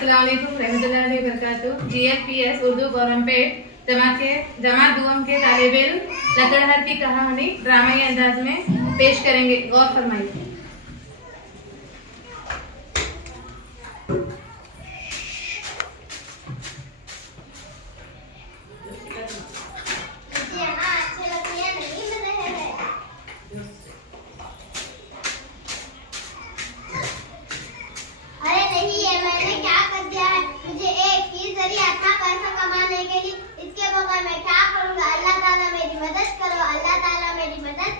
अस्सलाम वालेकुम रहमतुल्लाहि व बरकातुहू। GLPS उर्दू गौरमपेट जमात दुआम के तालिबे इल्म लकड़हार की कहानी ड्रामाई अंदाज में पेश करेंगे। गौर फरमाइए। इसके बगैर मैं क्या करूंगा? अल्लाह ताला मेरी मदद करो, अल्लाह ताला मेरी मदद